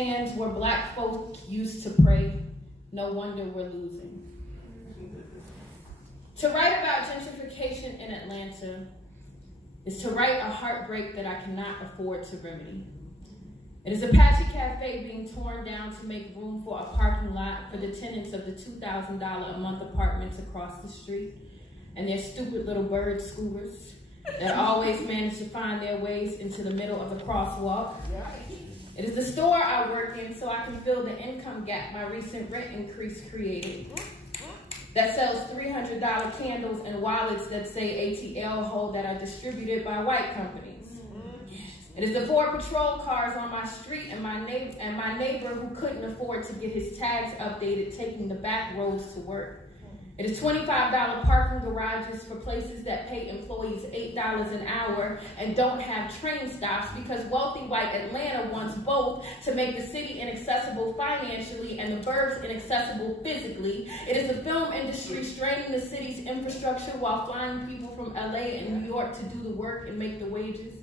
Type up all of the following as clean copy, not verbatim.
Lands where black folk used to pray, no wonder we're losing. To write about gentrification in Atlanta is to write a heartbreak that I cannot afford to remedy. It is Apache Cafe being torn down to make room for a parking lot for the tenants of the $2,000 a month apartments across the street and their stupid little bird scooters that always manage to find their ways into the middle of the crosswalk. It is the store I work in so I can fill the income gap my recent rent increase created. That sells $300 candles and wallets that say ATL hold that are distributed by white companies. It is the 4 patrol cars on my street and my neighbor who couldn't afford to get his tags updated taking the back roads to work. It is $25 parking garages for places that pay employees $8 an hour and don't have train stops because wealthy white Atlanta wants both to make the city inaccessible financially and the burbs inaccessible physically. It is the film industry straining the city's infrastructure while flying people from LA and New York to do the work and make the wages.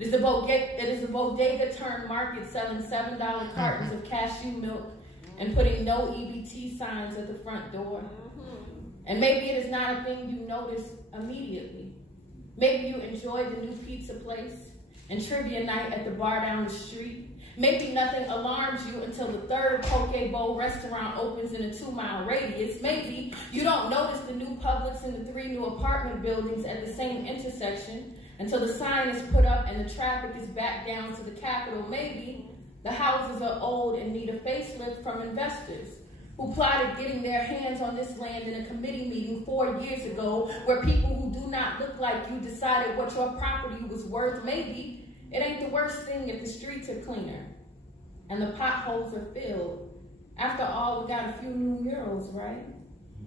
It is a bodega turned market selling $7 cartons of cashew milk and putting no EBT signs at the front door. And maybe it is not a thing you notice immediately. Maybe you enjoy the new pizza place and trivia night at the bar down the street. Maybe nothing alarms you until the 3rd poke bowl restaurant opens in a 2-mile radius. Maybe you don't notice the new Publix and the 3 new apartment buildings at the same intersection until the sign is put up and the traffic is back down to the Capitol. Maybe the houses are old and need a facelift from investors who plotted getting their hands on this land in a committee meeting 4 years ago where people who do not look like you decided what your property was worth. Maybe it ain't the worst thing if the streets are cleaner and the potholes are filled. After all, we got a few new murals, right?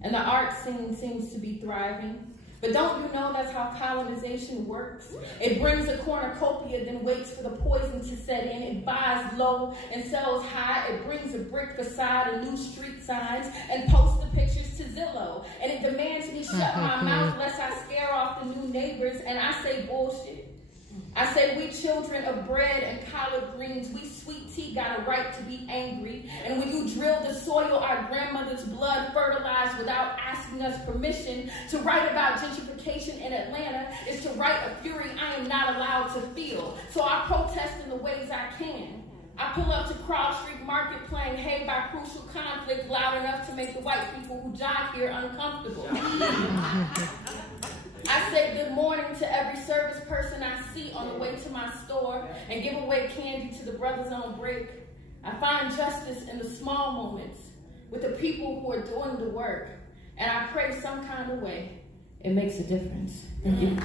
And the art scene seems to be thriving. But don't you know that's how colonization works? It brings a cornucopia, then waits for the poison to set in. It buys low and sells high. It brings a brick facade and new street signs and posts the pictures to Zillow. And it demands me shut my mouth lest I scare off the new neighbors. And I say bullshit. I say we children of bread and collard greens, we sweet tea got a right to be angry. And when you drill the soil our grandmother's blood fertilized without asking us permission to write about gentrification in Atlanta is to write a fury I am not allowed to feel. So I protest in the ways I can. I pull up to Cross Street Market playing Hey by Crucial Conflict loud enough to make the white people who jog here uncomfortable. I say good morning to every service person I see on the way to my store and give away candy to the brothers on break. I find justice in the small moments with the people who are doing the work. And I pray some kind of way it makes a difference. Thank you.